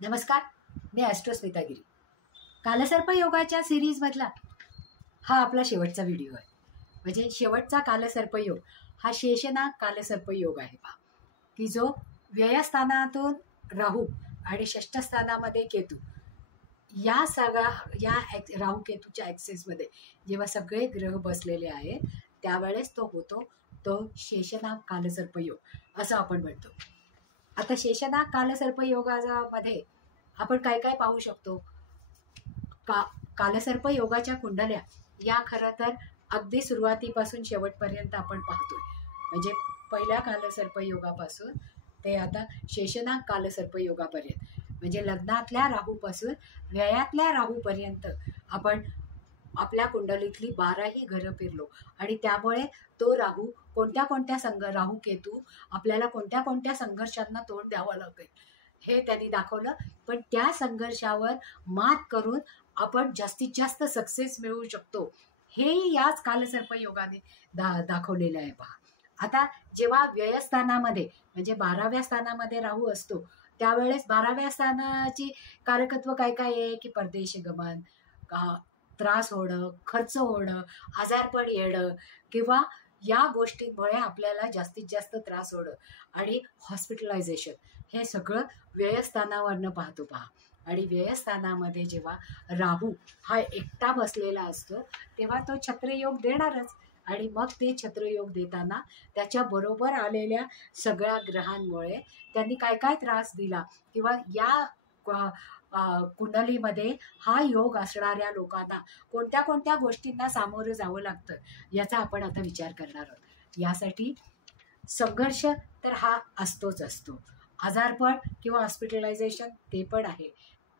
नमस्कार, मी ॲस्ट्रोस्मिता गिरी. कालसर्प योगाच्या सिरीजमधला हा आपला शेवटचा व्हिडिओ आहे. म्हणजे शेवटचा कालसर्प योग हा शेषनाग कालसर्प योग आहे पहा, की जो व्ययस्थानातून राहू आणि षष्ठ स्थानामध्ये केतू या राहू केतूच्या ॲक्सेसमध्ये जेव्हा सगळे ग्रह बसलेले आहेत त्यावेळेस तो होतो, तो शेषनाग कालसर्प योग असं आपण म्हणतो. आता शेषनाग कालसर्प योगामध्ये आपण काय काय पाहू शकतो. कालसर्प योगाच्या कुंडल्या या खरं तर अगदी सुरुवातीपासून शेवटपर्यंत आपण पाहतोय. म्हणजे पहिल्या कालसर्प योगापासून ते आता शेषनाग कालसर्प योगापर्यंत, म्हणजे लग्नातल्या राहूपासून व्ययातल्या राहूपर्यंत आपण आपल्या कुंडलीतली 12ही घरं फिरलो आणि त्यामुळे तो राहू राहू केतू आपल्याला कोणत्या कोणत्या संघर्षांना तोंड द्यावं लागेल हे त्यांनी दाखवलं. पण त्या संघर्षावर मात करून आपण जास्तीत जास्त सक्सेस मिळवू शकतो हे याच कालसर्प योगाने दाखवलेलं आहे पहा. आता जेव्हा व्ययस्थानामध्ये म्हणजे 12व्या स्थानामध्ये राहू असतो त्यावेळेस 12व्या स्थानाची कारकत्व काय काय आहे की परदेश गमन, त्रास होणं, खर्च होणं, आजारपण येणं किंवा या गोष्टींमुळे आपल्याला जास्तीत जास्त त्रास होणं आणि हॉस्पिटलायझेशन हे सगळं व्ययस्थानावरनं पाहतो पहा. आणि व्ययस्थानामध्ये जेव्हा राहू हा एकटा बसलेला असतो तेव्हा तो छत्रयोग देणारच. आणि मग ते छत्रयोग देताना त्याच्याबरोबर आलेल्या सगळ्या ग्रहांमुळे त्यांनी काय काय त्रास दिला किंवा या कुंडलीमध्ये हा योग असणाऱ्या लोकांना कोणत्या कोणत्या गोष्टींना सामोरं जावं लागतं याचा आपण आता विचार करणार आहोत. यासाठी संघर्ष तर हा असतो. आजारपण किंवा हॉस्पिटलायझेशन ते पण आहे.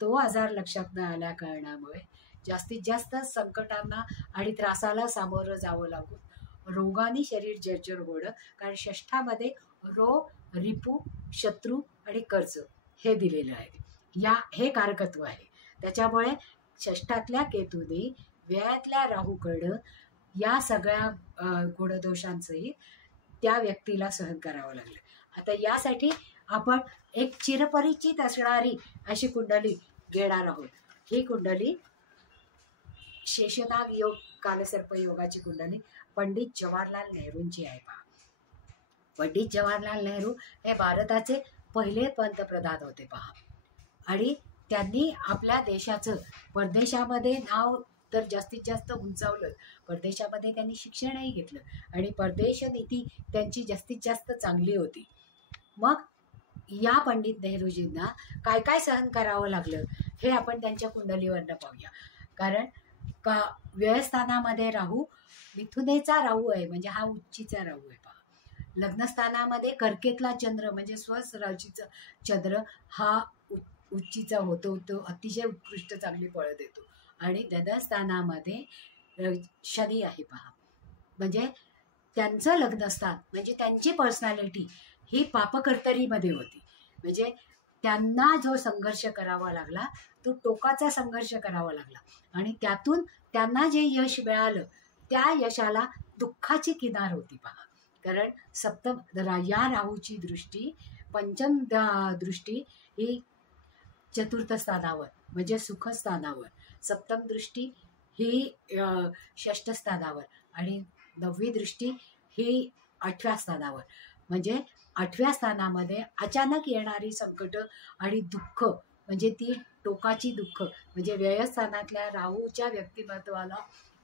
तो आजार लक्षात न आल्या कारणामुळे जास्तीत जास्त संकटांना आणि त्रासाला सामोरं जावं लागून रोगाने शरीर जर्जर होणं. कारण षष्ठामध्ये रोग, रिपू, शत्रू आणि कर्ज हे दिलेलं आहे. हे कारकत्व आहे. त्याच्यामुळे षष्ठातल्या केतूने व्ययातल्या राहूकडं या सगळ्या गुणदोषांचंही त्या व्यक्तीला सहन करावं लागलं. आता यासाठी आपण एक चिरपरिचित असणारी अशी कुंडली घेणार आहोत. ही कुंडली शेषनाग योग कालसर्प योगाची कुंडली पंडित जवाहरलाल नेहरूंची आहे पहा. पंडित जवाहरलाल नेहरू हे भारताचे पहिले पंतप्रधान होते पहा. आणि त्यांनी आपल्या देशाचं परदेशामध्ये नाव तर जास्तीत जास्त उंचावलं. परदेशामध्ये त्यांनी शिक्षणही घेतलं आणि परदेश नीती त्यांची जास्तीत जास्त चांगली होती. मग या पंडित नेहरूजींना काय काय सहन करावं लागलं हे आपण त्यांच्या कुंडलीवरनं पाहूया. कारण व्ययस्थानामध्ये राहू मिथुनेचा राहू आहे, म्हणजे हा उच्चीचा राहू आहे पहा. लग्नस्थानामध्ये कर्केतला चंद्र म्हणजे स्वराशीचा चंद्र हा उच्चीचा होतो, तो अतिशय उत्कृष्ट चांगली फळं देतो. आणि धनस्थानामध्ये शनी आहे पहा. म्हणजे त्यांचं लग्नस्थान म्हणजे त्यांची पर्सनॅलिटी ही पापकर्तरीमध्ये होती. म्हणजे त्यांना जो संघर्ष करावा लागला तो टोकाचा संघर्ष करावा लागला आणि त्यातून त्यांना जे यश मिळालं त्या यशाला दुःखाची किनार होती पहा. कारण या राहूची दृष्टी पंचम दृष्टी ही चतुर्थ स्थानावर म्हणजे सुखस्थानावर, सप्तम दृष्टी ही षष्ठ स्थानावर आणि 9वी दृष्टी ही 8व्या स्थानावर. म्हणजे 8व्या स्थानामध्ये अचानक येणारी संकट आणि दुःख म्हणजे ती टोकाची दुःख म्हणजे व्ययस्थानातल्या राहूच्या व्यक्तिमत्वाला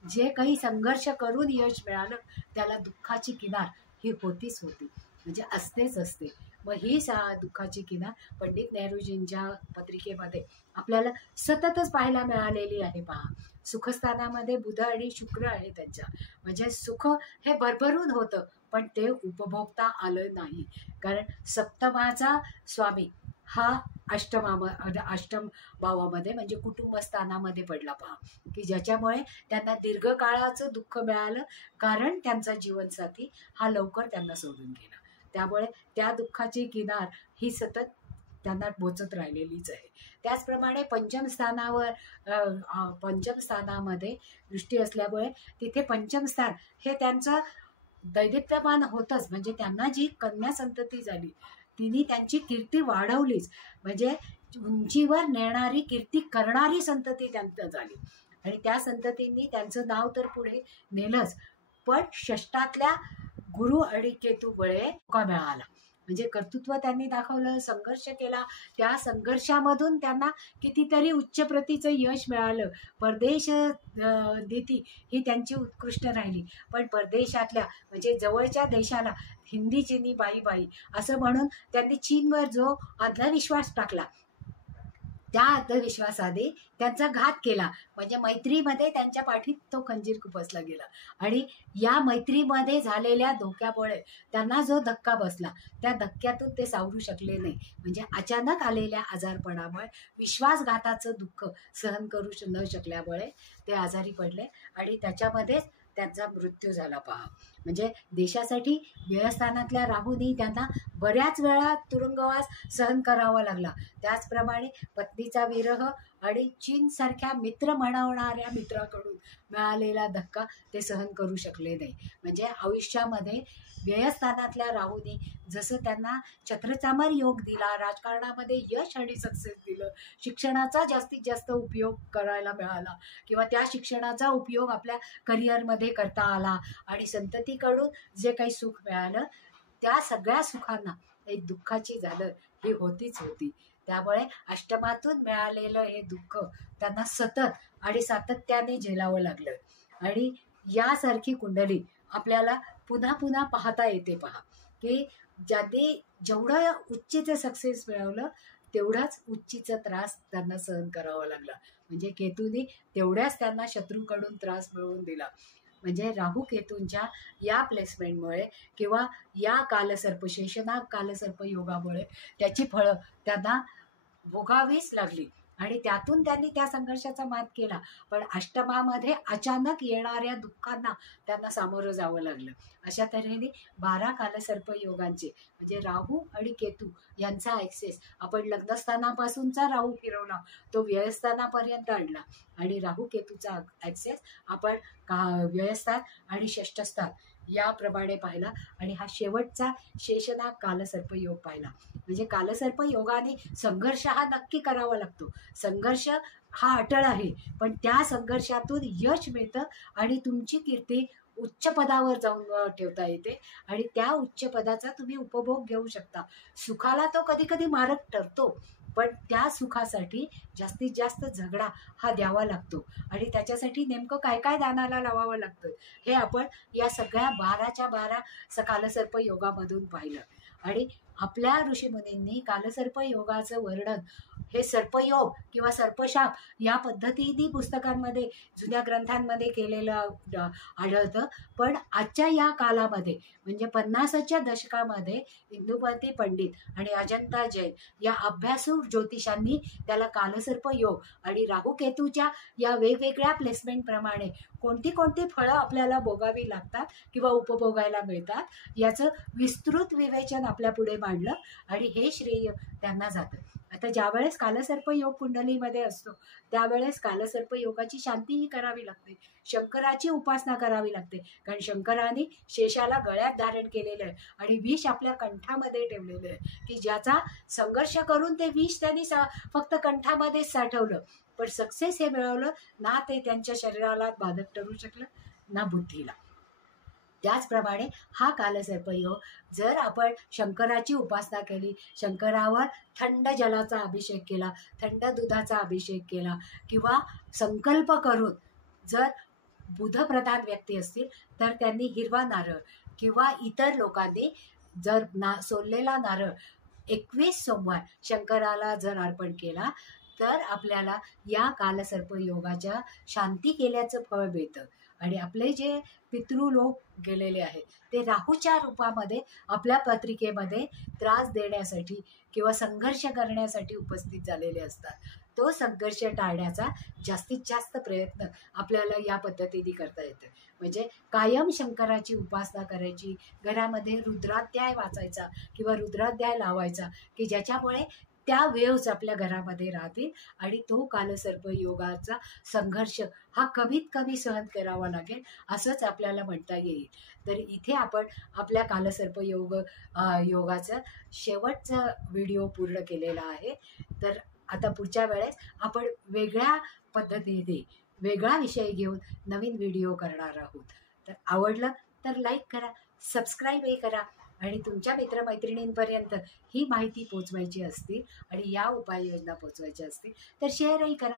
जे काही संघर्ष करून यश मिळालं त्याला दुःखाची किनार ही होतीच होती, म्हणजे असतेच असते. मग ही दुःखाची किनार पंडित नेहरूजींच्या पत्रिकेमध्ये आपल्याला सततच पाहायला मिळालेली आहे पहा. सुखस्थानामध्ये बुध आणि शुक्र आहे त्यांच्या, म्हणजे सुख हे भरभरून होतं पण ते उपभोगता आलं नाही. कारण सप्तमाचा स्वामी हा अष्टम भावामध्ये म्हणजे कुटुंबस्थानामध्ये पडला पहा, की ज्याच्यामुळे त्यांना दीर्घकाळाचं दुःख मिळालं. कारण त्यांचा जीवनसाथी हा लवकर त्यांना सोडून गेला. त्यामुळे त्या दुःखाची किनार ही सतत त्यांना बोचत राहिलेलीच आहे. त्याचप्रमाणे पंचम स्थानामध्ये दृष्टी असल्यामुळे तिथे पंचम स्थान हे त्यांचं दैदिप्यमान होतंच. म्हणजे त्यांना जी कन्या संतती झाली तिने त्यांची कीर्ती वाढवलीच. म्हणजे उंचीवर नेणारी कीर्ती करणारी संतती त्यांचं झाली आणि त्या संततींनी त्यांचं नाव तर पुढे नेलंच, पण षष्टातल्या गुरु आणि केतूमुळे धोका मिळाला. म्हणजे कर्तृत्व त्यांनी दाखवलं, संघर्ष केला, त्या संघर्षामधून त्यांना कितीतरी उच्च प्रतीचं यश मिळालं. परदेश नीती ही त्यांची उत्कृष्ट राहिली, पण परदेशातल्या म्हणजे जवळच्या देशाला हिंदी चीनी बाई बाई असं म्हणून त्यांनी चीनवर जो अंधविश्वास टाकला, त्या अंधविश्वासाने त्यांचा घात केला. म्हणजे मैत्रीमध्ये त्यांच्या पाठीत तो खंजीर खुपसला गेला आणि या मैत्रीमध्ये झालेल्या धोक्यामुळे त्यांना जो धक्का बसला त्या धक्क्यातून ते सावरू शकले नाही. म्हणजे अचानक आलेल्या आजारपणामुळे विश्वासघाताचं दुःख सहन करू न शकल्यामुळे ते आजारी पडले आणि त्याच्यामध्येच त्यांचा मृत्यू झाला. पहा, म्हणजे देशासाठी व्ययस्थानातल्या राहूनही त्यांना बऱ्याच वेळा तुरुंगवास सहन करावा लागला. त्याचप्रमाणे पत्नीचा विरह आणि चीनसारख्या मित्र म्हणवणाऱ्या मित्राकडून मिळालेला धक्का ते सहन करू शकले नाही. म्हणजे आयुष्यामध्ये व्ययस्थानातल्या राहूनी जसं त्यांना छत्रचामर योग दिला, राजकारणामध्ये यश आणि सक्सेस दिलं, शिक्षणाचा जास्तीत जास्त उपयोग करायला मिळाला किंवा त्या शिक्षणाचा उपयोग आपल्या करिअरमध्ये करता आला आणि संततीकडून जे काही सुख मिळालं त्या सगळ्या सुखांना एक दुःखाची झालं ही होतीच होती. त्यामुळे अष्टमातून मिळालेलं हे दुःख त्यांना सतत आणि सातत्याने झेलावं लागलं आणि यासारखी कुंडली आपल्याला पुन्हा पुन्हा पाहता येते. पहा की ज्यांनी जेवढं उच्चीचं सक्सेस मिळवलं तेवढाच उच्चीचा त्रास त्यांना सहन करावा लागला. म्हणजे केतूनी तेवढ्याच त्यांना शत्रूकडून त्रास मिळवून दिला. म्हणजे राहू केतूंच्या या प्लेसमेंटमुळे किंवा या कालसर्प शेषनाग कालसर्प योगामुळे त्याची फळं त्यांना भोगावीच लागली आणि त्यातून त्यांनी त्या संघर्षाचा मात केला. पण अष्टमामध्ये अचानक येणाऱ्या दुःखांना त्यांना सामोरं जावं लागलं. अशा तऱ्हेने 12 कालसर्प योगांचे म्हणजे राहू आणि केतू यांचा ॲक्सेस आपण लग्नस्थानापासूनचा राहू फिरवला तो व्ययस्थानापर्यंत आणला आणि राहू केतूचा ॲक्सेस आपण व्ययस्थान आणि षष्ठस्थान याप्रमाणे पाहिला आणि हा शेवटचा शेषनाग कालसर्प योग पाहिला. म्हणजे कालसर्प योगाने संघर्ष हा नक्की करावा लागतो. संघर्ष हा अटळ आहे, पण त्या संघर्षातून यश मिळतं आणि तुमची कीर्ती उच्च पदावर जाऊन ठेवता येते आणि त्या उच्च पदाचा तुम्ही उपभोग घेऊ शकता. सुखाला तो कधी कधी मारक ठरतो, पण त्या सुखासाठी जास्तीत जास्त झगडा हा द्यावा लागतो आणि त्याच्यासाठी नेमकं काय काय दानाला लावावं लागतं हे आपण या सगळ्या 12च्या 12 कालसर्प योगामधून पाहिलं. आणि आपल्या ऋषीमुनींनी कालसर्प योगाचं वर्णन हे सर्पयोग किंवा सर्पशाप या पद्धतीने पुस्तकांमध्ये जुन्या ग्रंथांमध्ये केलेलं आढळतं. पण आजच्या या कालामध्ये म्हणजे 50च्या दशकामध्ये इंदुमती पंडित आणि अजंता जैन या अभ्यासू ज्योतिषांनी त्याला कालसर्प योग आणि राहू केतूच्या या वेगवेगळ्या प्लेसमेंटप्रमाणे कोणती कोणती फळं आपल्याला भोगावी लागतात किंवा उपभोगायला मिळतात याचं विस्तृत विवेचन आपल्या पुढे मांडलं आणि हे श्रेय त्यांना जातं. आता ज्यावेळेस कालसर्प योग कुंडलीमध्ये असतो त्यावेळेस कालसर्प योगाची शांतीही करावी लागते, शंकराची उपासना करावी लागते. कारण शंकराने शेषाला गळ्यात धारण केलेलं आहे आणि विष आपल्या कंठामध्ये ठेवलेलं आहे की ज्याचा संघर्ष करून ते विष त्यांनी फक्त कंठामध्येच साठवलं, पण सक्सेस हे मिळवलं ना ते त्यांच्या शरीराला बाधक ठरू शकलं ना बुद्धीला. त्याचप्रमाणे हा कालसर्प योग जर आपण शंकराची उपासना केली, शंकरावर थंड जलाचा अभिषेक केला, थंड दुधाचा अभिषेक केला किंवा संकल्प करून जर बुधप्रधान व्यक्ती असतील तर त्यांनी हिरवा नारळ किंवा इतर लोकांनी जर सोललेला नारळ 21 सोमवार शंकराला जर अर्पण केला तर आपल्याला या कालसर्प योगाच्या शांती केल्याचं फळ मिळतं. आणि आपले जे पितृ लोक गेलेले आहेत ते राहूच्या रूपामध्ये आपल्या पत्रिकेमध्ये त्रास देण्यासाठी किंवा संघर्ष करण्यासाठी उपस्थित झालेले असतात. तो संघर्ष टाळण्याचा जास्तीत जास्त प्रयत्न आपल्याला या पद्धतीने करता येतं. म्हणजे कायम शंकराची उपासना करायची, घरामध्ये रुद्राध्याय वाचायचा किंवा रुद्राध्याय लावायचा की ज्याच्यामुळे त्या वेव्स आपल्या घरामध्ये राहतील आणि तो कालसर्प योगाचा संघर्ष हा कमीत कमी सहन करावा लागेल असंच आपल्याला म्हणता येईल. तर इथे आपण आपल्या कालसर्प योगाचा शेवटचा व्हिडिओ पूर्ण केलेला आहे. तर आता पुढच्या वेळेस आपण वेगळ्या पद्धतीने वेगळा विषय घेऊन नवीन व्हिडिओ करणार आहोत. तर आवडलं तर लाईक करा, सबस्क्राईबही करा आणि तुमच्या मित्रमैत्रिणींपर्यंत ही माहिती पोचवायची असतील आणि या उपाययोजना पोचवायच्या असतील तर शेअरही करा.